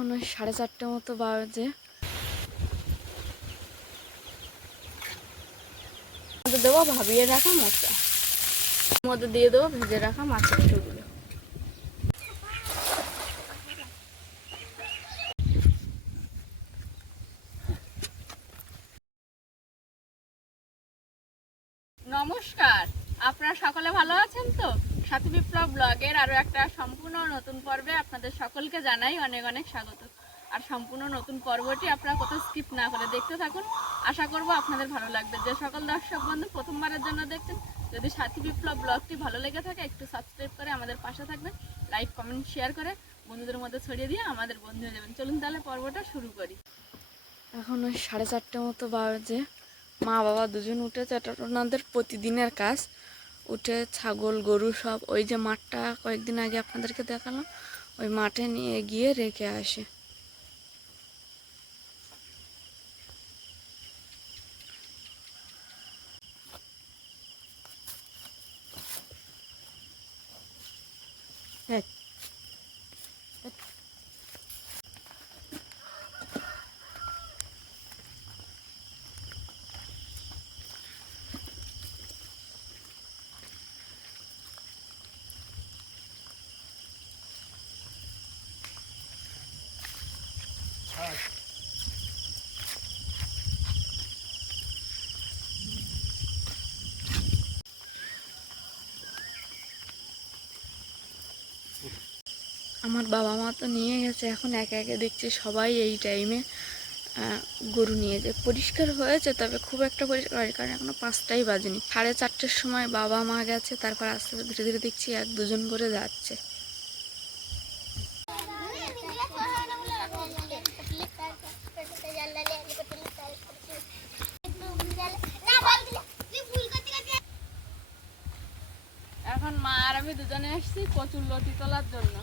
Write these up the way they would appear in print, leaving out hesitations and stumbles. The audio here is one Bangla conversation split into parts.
এখন ওই 4:30 মতো বাজে। দেবো ভাবিয়ে রাখা মশলা, মধ্যে দিয়ে দেবো ভেজে রাখা মাছের ঝোলগুলো। নমস্কার, আপনারা সকলে ভালো আছেন তো? সাথী বিপ্লব ব্লগের আরো একটা সম্পূর্ণ নতুন পর্বে আপনাদের সকলকে জানাই অনেক অনেক স্বাগত। আর সম্পূর্ণ নতুন পর্বটি আপনারা কোথাও স্কিপ না করে দেখতে থাকুন, আশা করব আপনাদের ভালো লাগবে। যে সকল দর্শক বন্ধু প্রথমবারের জন্য দেখছেন, যদি সাথী বিপ্লব ব্লগটি ভালো লেগে থাকে একটু সাবস্ক্রাইব করে আমাদের পাশে থাকবেন, লাইক কমেন্ট শেয়ার করে বন্ধুদের মধ্যে ছড়িয়ে দিয়ে আমাদের বন্ধু হয়ে যাবেন। চলুন তাহলে পর্বটা শুরু করি। এখন ওই 4:30 মতো বাজে। মা বাবা দুজন উঠেছে, এটা ওনাদের প্রতিদিনের কাজ। উঠে ছাগল গরু সব ওই যে মাঠটা কয়েকদিন আগে আপনাদেরকে দেখালাম, ওই মাঠে নিয়ে গিয়ে রেখে আসে। আমার বাবা মা তো নিয়ে গেছে, এখন একে একে দেখছি সবাই এই টাইমে গরু নিয়ে যায়। পরিষ্কার হয়েছে, তবে খুব একটা পরিষ্কার হয়নি, কারণ এখনো 5টাই বাজেনি। 4:30টার সময় বাবা মা গেছে, তারপর আস্তে আস্তে ধীরে ধীরে দেখছি 1-2 জন করে যাচ্ছে। এখন মা আর আমি দুজনে এসেছি কচুর লতি তোলার জন্য।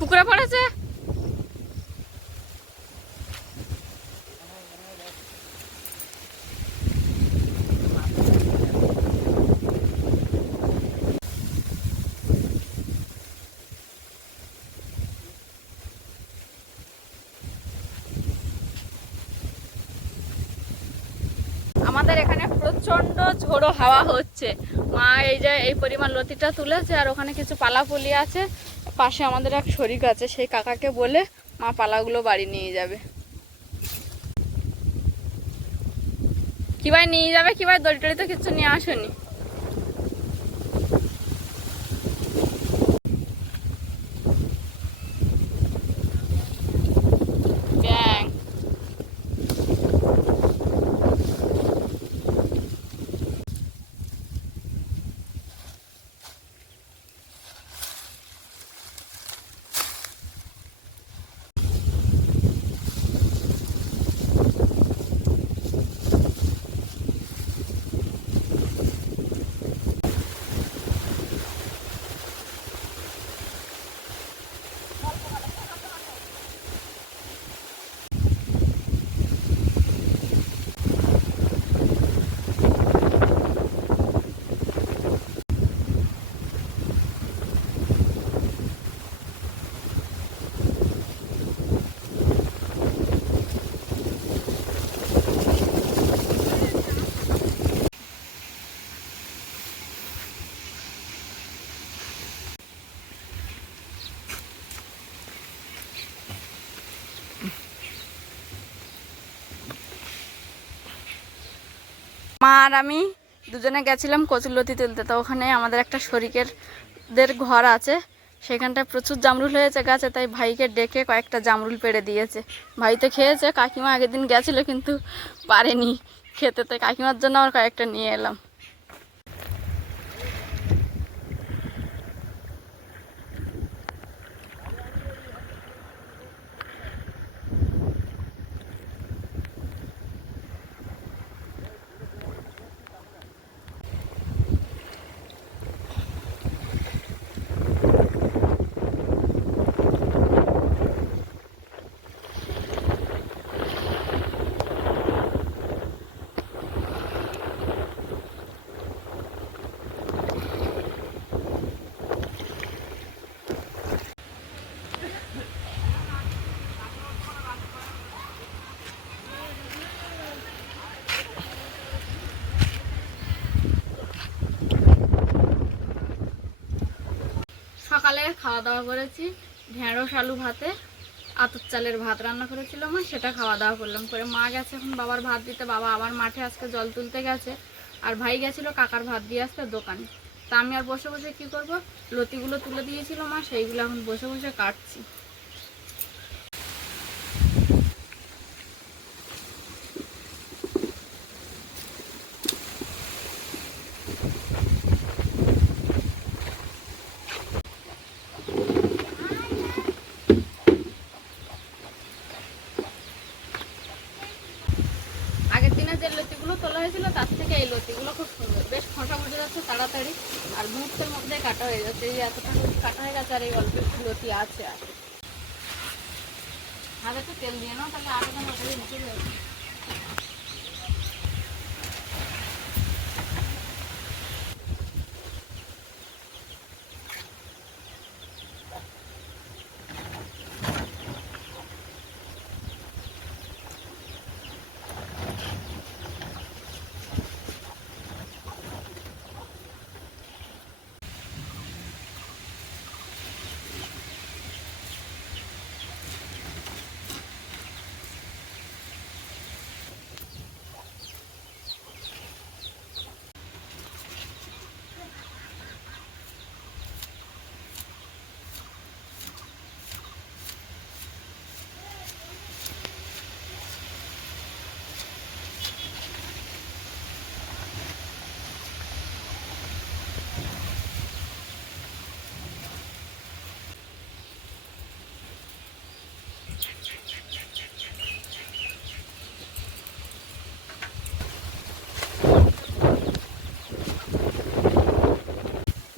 পুকুরে পড়েছে। আমাদের এখানে প্রচুর প্রচন্ড ঝোড়ো হাওয়া হচ্ছে। মা এই যে এই পরিমাণ লতিটা তুলেছে, আর ওখানে কিছু পালা পুলি আছে, পাশে আমাদের এক শরিক আছে, সেই কাকাকে বলে মা পালাগুলো বাড়ি নিয়ে যাবে। কি ভাই নিয়ে যাবে, কি ভাই দড়ি টড়ি তো কিছু নিয়ে আসেনি। মা আর আমি দুজনে গেছিলাম কচুরলতি তুলতে। তো ওখানে আমাদের একটা শরিকেরদের ঘর আছে, সেখানটায় প্রচুর জামরুল হয়েছে গাছে, তাই ভাইকে ডেকে কয়েকটা জামরুল পেড়ে দিয়েছে। ভাই তো খেয়েছে, কাকিমা আগের দিন গেছিলো কিন্তু পারেনি খেতে, তাই কাকিমার জন্য আমার কয়েকটা নিয়ে এলাম। সকালে খাওয়া দাওয়া করেছি, ঢেঁড়স আলু ভাতে, আতপ চালের ভাত রান্না করেছিল মা, সেটা খাওয়া দাওয়া করলাম। করে মা গেছে এখন বাবার ভাত দিতে, বাবা আবার মাঠে আজকে জল তুলতে গেছে, আর ভাই গেছিল কাকার ভাত দিয়ে আসতে দোকানে। তা আমি আর বসে বসে কি করব, লতিগুলো তুলে দিয়েছিল মা, সেইগুলো এখন বসে বসে কাটছি। আগের দিনে যে লতিগুলো তোলা হয়েছিল তার থেকে এই লতিগুলো খুব সুন্দর, বেশ খসা উঠে যাচ্ছে তাড়াতাড়ি, আর মুহূর্তের মধ্যে কাটা হয়ে যাচ্ছে। এই এতটা লতি কাটা হয়ে গেছে, আর এই অল্প একটু লতি আছে। আর হাতে একটু তেল দিয়ে নাও, তাহলে আরো যেন ওটাই মুখে যাবে।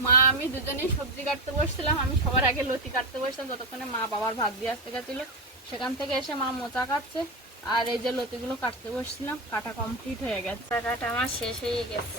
মা আমি দুজনেই সবজি কাটতে বসছিলাম, আমি সবার আগে লতি কাটতে বসছিলাম, যতক্ষণে মা বাবার ভাত দিয়ে আসতে গেছিলো। সেখান থেকে এসে মা মোচা কাটছে, আর এই যে লতিগুলো কাটতে বসছিলাম, কাটা কমপ্লিট হয়ে গেছে। কাটা আমার শেষ হয়ে গেছে।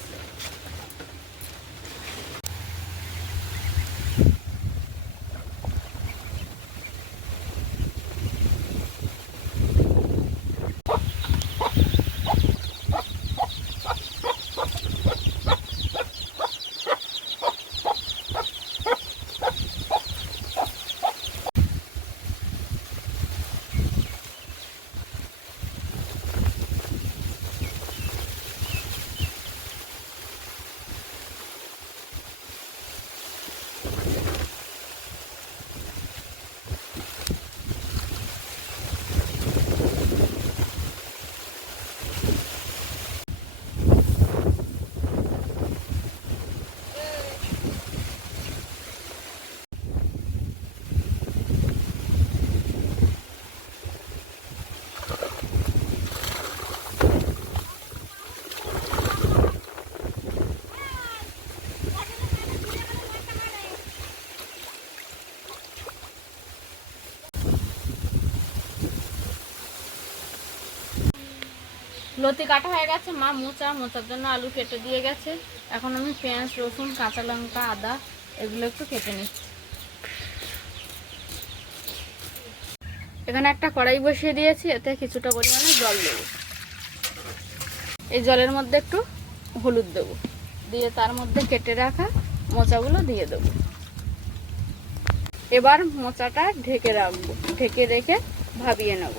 লতি কাটা হয়ে গেছে, মা মোচার জন্য আলু কেটে দিয়ে গেছে। এখন আমি পেঁয়াজ, রসুন, কাঁচা লঙ্কা, আদা এগুলো একটু কেটে নিচ্ছি। এখানে একটা কড়াই বসিয়ে দিয়েছি, এতে কিছুটা পরিমাণে জল দেবো। এই জলের মধ্যে একটু হলুদ দেবো, দিয়ে তার মধ্যে কেটে রাখা মোচাগুলো দিয়ে দেবো। এবার মোচাটা ঢেকে রাখবো, ঢেকে রেখে ভাবিয়ে নেব।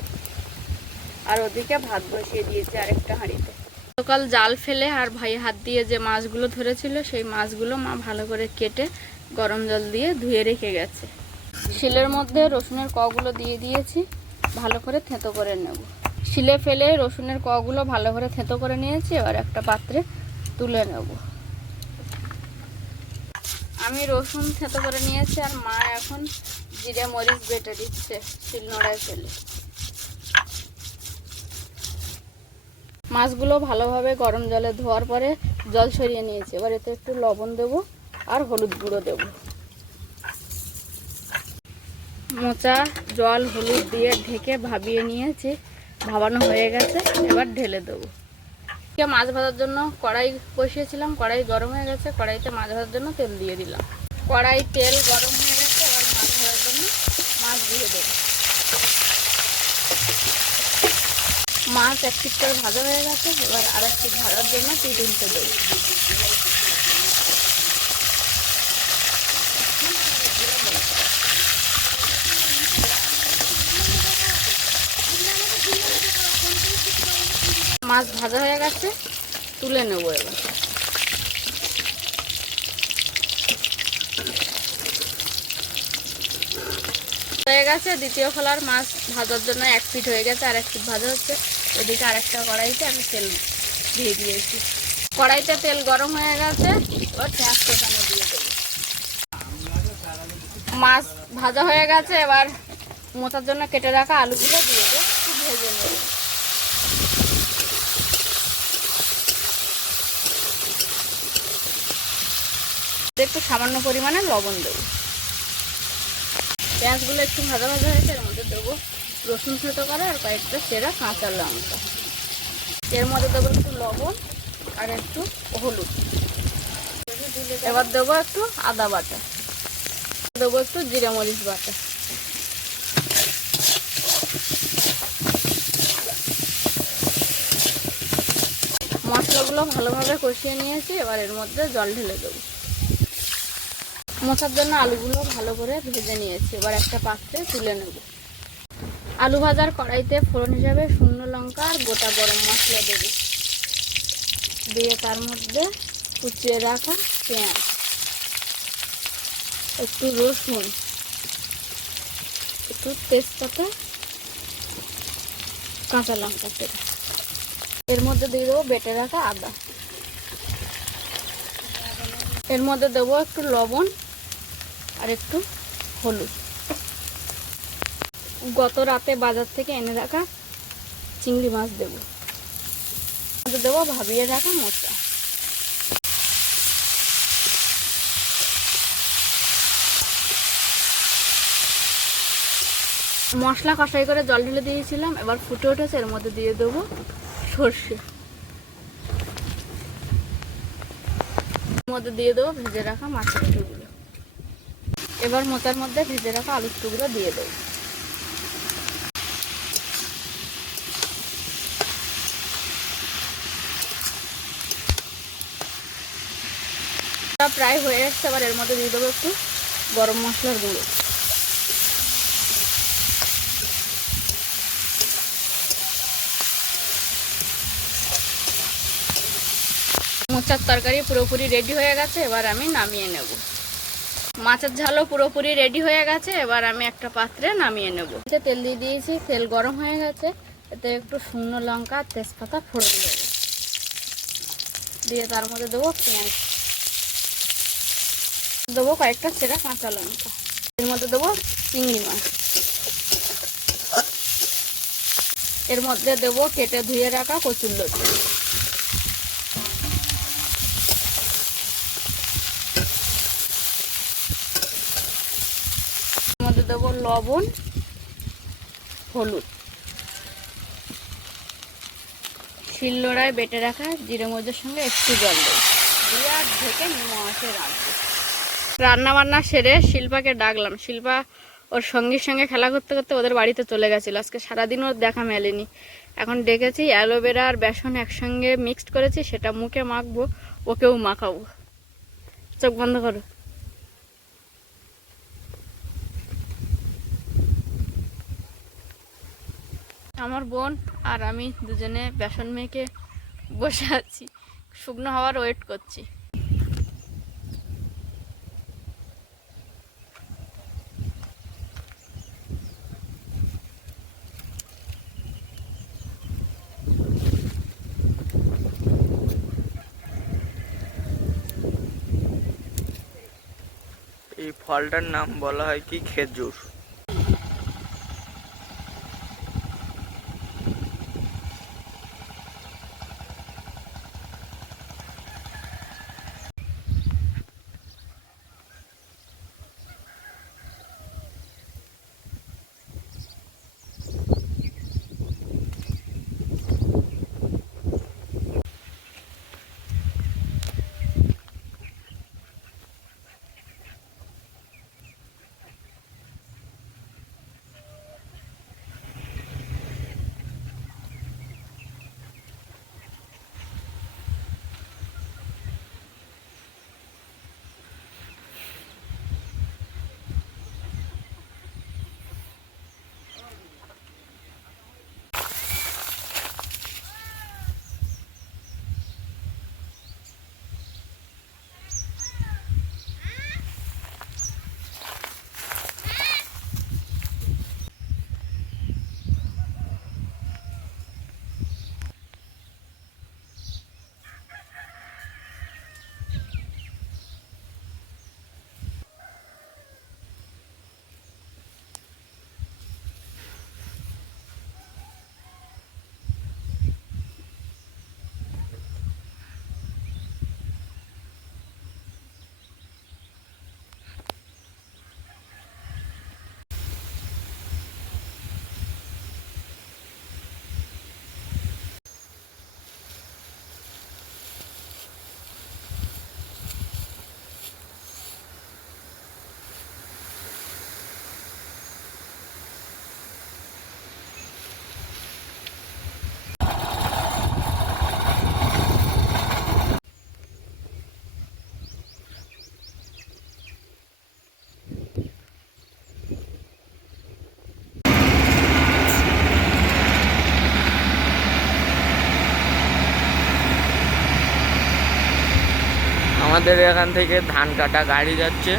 আর ওদিকে ভাত বসিয়ে দিয়েছি আরেকটা হাঁড়িতে। সকাল জাল ফেলে আর ভাই হাত দিয়ে যে মাছগুলো ধরেছিল সেই মাছগুলো মা ভালো করে কেটে গরম জল দিয়ে ধুয়ে রেখে গেছে। শিলের মধ্যে রসুনের কগুলো দিয়ে দিয়েছি, ভালো করে থেঁতো করে নেব। শিলে ফেলে রসুনের কগুলো ভালো করে থেঁতো করে নিয়েছি, এবার একটা পাত্রে তুলে নেব। আমি রসুন থেঁতো করে নিয়েছি, আর মা এখন জিরে মরিচ বেটে দিচ্ছে শিলনোড়ায় ফেলে। মাছগুলো ভালোভাবে গরম জলে ধোয়ার পরে জল সরিয়ে নিয়েছি। এবার এতে একটু লবণ দেব আর হলুদ গুঁড়ো দেব। মোচা জল হলুদ দিয়ে ঢেকে ভাবিয়ে নিয়েছি, ভাবানো হয়ে গেছে। এবার ঢেলে দেবো। মাছ ভাজার জন্য কড়াই বসিয়েছিলাম, কড়াই গরম হয়ে গেছে, কড়াইতে মাছ ভাজার জন্য তেল দিয়ে দিলাম। কড়াই তেল গরম হয়ে গেছে, এবার মাছ ভাজার জন্য মাছ দিয়ে দেবো। মাছ এক পিঠ করে ভাজা হয়ে গেছে, এবার আর এক পিঠ ভাজার জন্য উল্টে দেবো। মাছ ভাজা হয়ে গেছে, তুলে নেব। এবার হয়ে গেছে দ্বিতীয় খোলার মাছ ভাজার জন্য এক পিঠ হয়ে গেছে, আর এক পিঠ ভাজা হচ্ছে। ওদিকে আরেকটা কড়াইতে আমি তেল দিয়ে দিয়েছি। কড়াইতে তেল গরম হয়ে গেছে, এবার পেঁয়াজ কোচানো দিয়ে দেবো। মাছ ভাজা হয়ে গেছে, এবার মোচার জন্য কেটে রাখা আলুগুলো দিয়ে দেবো, একটু ভেজে নেব। একটু সামান্য পরিমাণে লবণ দেবো। পেঁয়াজগুলো একটু ভাজা ভাজা হয়েছে, এর মধ্যে দেবো রসুন থেঁতো করা আর কয়েকটা সেরা কাঁচা লঙ্কা। এর মধ্যে দেবো একটু লবণ আর একটু হলুদ। এবার দেবো একটু আদা বাটা, দেবো একটু জিরে মরিচ বাটা। মশলাগুলো ভালোভাবে কষিয়ে নিয়েছি, এবার এর মধ্যে জল ঢেলে দেবো। মোচার জন্য আলুগুলো ভালো করে ভেজে নিয়েছি, এবার একটা পাত্রে তুলে নেব। আলু ভাজার কড়াইতে ফোড়ন হিসাবে শুকনো লঙ্কা আর গোটা গরম মশলা দেব, দিয়ে তার মধ্যে কুচিয়ে রাখা পেঁয়াজ, একটু রসুন, একটু তেজপাতা, কাঁচা লঙ্কা সেটা। এর মধ্যে দিয়ে দেবো বেটে রাখা আদা। এর মধ্যে দেবো একটু লবণ আর একটু হলুদ। গত রাতে বাজার থেকে এনে রাখা চিংড়ি মাছ দেবো। দেবো ভাবিয়ে রাখা মোচা। মশলা কষাই করে জল ঢেলে দিয়েছিলাম, এবার ফুটে উঠেছে। এর মধ্যে দিয়ে দেবো সর্ষে, এর মধ্যে দিয়ে দেবো ভেজে রাখা মাছের টুকরো। এবার মোচার মধ্যে ভেজে রাখা আলুর টুকরো দিয়ে দেবো। প্রায় হয়ে এসছে, এবার এর মধ্যে দিয়ে দেবো একটু গরম মশলার গুঁড়ো। মোচার তরকারি পুরোপুরি রেডি হয়ে গেছে, এবার আমি নামিয়ে নেব। মাছের ঝালও পুরোপুরি রেডি হয়ে গেছে, এবার আমি একটা পাত্রে নামিয়ে নেব। তেল দিয়ে দিয়েছি, তেল গরম হয়ে গেছে, এতে একটু শুকনো লঙ্কা তেজপাতা ফোড়ন দেবো, দিয়ে তার মধ্যে দেবো পেঁয়াজ, দেবো কয়েকটা সেরা কাঁচা লঙ্কা, এর মধ্যে দেবো চিংড়ি মাছ, এর মধ্যে দেবো কেটে ধুয়ে রাখা কচুরলতি, এর মধ্যে দেবো লবণ হলুদ, শিলনোড়ায় বেটে রাখা জিরে মরিচের সঙ্গে একটু জল দেব দিয়ে আর ঢেকে নিমো আঁচে রাখবো। রান্না বান্না সেরে শিল্পাকে ডাকলাম। শিল্পা ওর সঙ্গীর সঙ্গে খেলা করতে করতে ওদের বাড়িতে চলে গেছিলো। আজকে সারাদিন ওর দেখা মেলেনি। এখন ডেকেছি, অ্যালোভেরা আর বেসন একসঙ্গে মিক্সড করেছি, সেটা মুখে মাখবো, ওকেও মাখাবো। চোখ বন্ধ করো। আমার বোন আর আমি দুজনে বেসন মেখে বসে আছি, শুকনো হওয়ার ওয়েট করছি। এই ফলটার নাম বলা হয় কি খেজুর। আমাদের এখান থেকে ধান কাটা গাড়ি যাচ্ছে।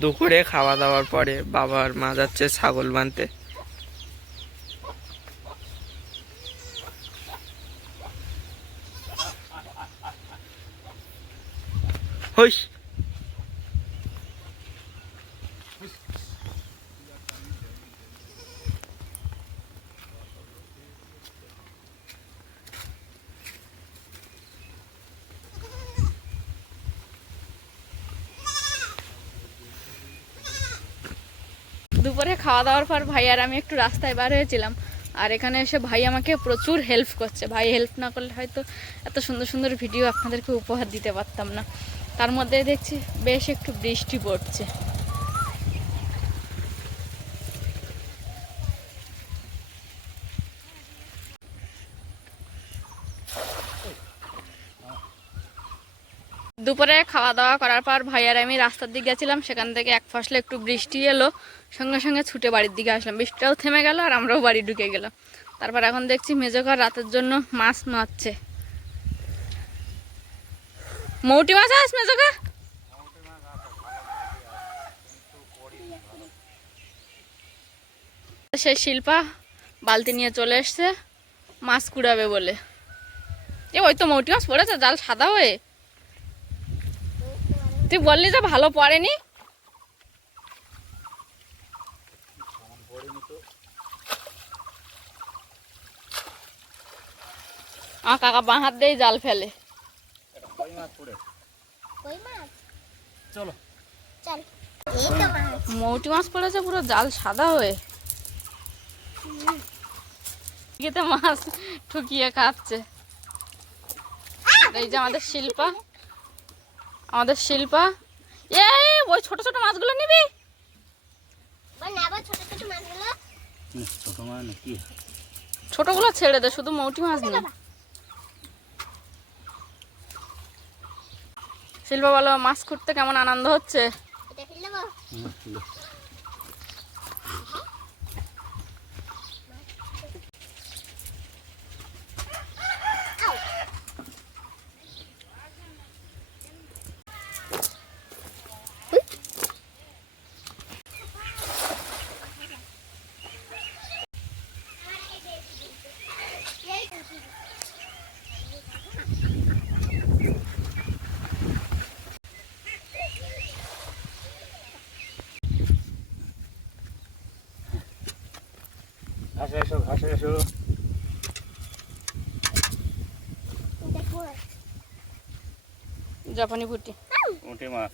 দুপুরে খাওয়া দাওয়ার পরে বাবা আর মা যাচ্ছে ছাগল বাঁধতে। হইস দুপুরে খাওয়া দাওয়ার পর ভাই আর আমি একটু রাস্তায় বার হয়েছিলাম, আর এখানে এসে ভাই আমাকে প্রচুর হেল্প করছে। ভাই হেল্প না করলে হয়তো এত সুন্দর সুন্দর ভিডিও আপনাদেরকে উপহার দিতে পারতাম না। তার মধ্যে দেখছি বেশ একটু বৃষ্টি পড়ছে। দুপুরে খাওয়া দাওয়া করার পর ভাই আর আমি রাস্তার দিকে গেছিলাম, সেখান থেকে এক ফসলে একটু বৃষ্টি এলো, সঙ্গে সঙ্গে ছুটে বাড়ির দিকে আসলাম। বৃষ্টিটাও থেমে গেল আর আমরাও বাড়ি ঢুকে গেলাম। তারপর এখন দেখছি মেজোকার রাতের জন্য মাছ মারছে। মৌটি মাছ আস মেজোকা? সে শিল্পা বালতি নিয়ে চলে এসছে মাছ কুড়াবে বলে। ওই তো মৌটি মাছ পড়েছে, জাল সাদা হয়ে। তুই বললি যে ভালো পড়েনি। আমার কাকা বাঁ হাত দিয়ে জাল ফেলে। চলো চল। মৌটি মাছ পড়েছে পুরো জাল সাদা হয়ে। এতে মাছ ঠুকিয়ে খাচ্ছে। এই যে আমাদের শিল্পা, ওই ছোট ছোট মাছগুলো নিবি? ছোটগুলো ছেড়ে দে, শুধু মৌটি মাছ নে। শিল্পা বলো, মাছ খুঁড়তে কেমন আনন্দ হচ্ছে? জাপানি পুঁটি মাছ।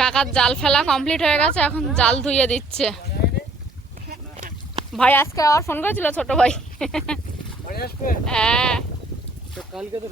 কাকার জাল ফেলা কমপ্লিট হয়ে গেছে, এখন জাল ধুইয়ে দিচ্ছে। ভাই আজকে আবার ফোন করেছিল ছোট ভাই। হ্যাঁ কালকে তো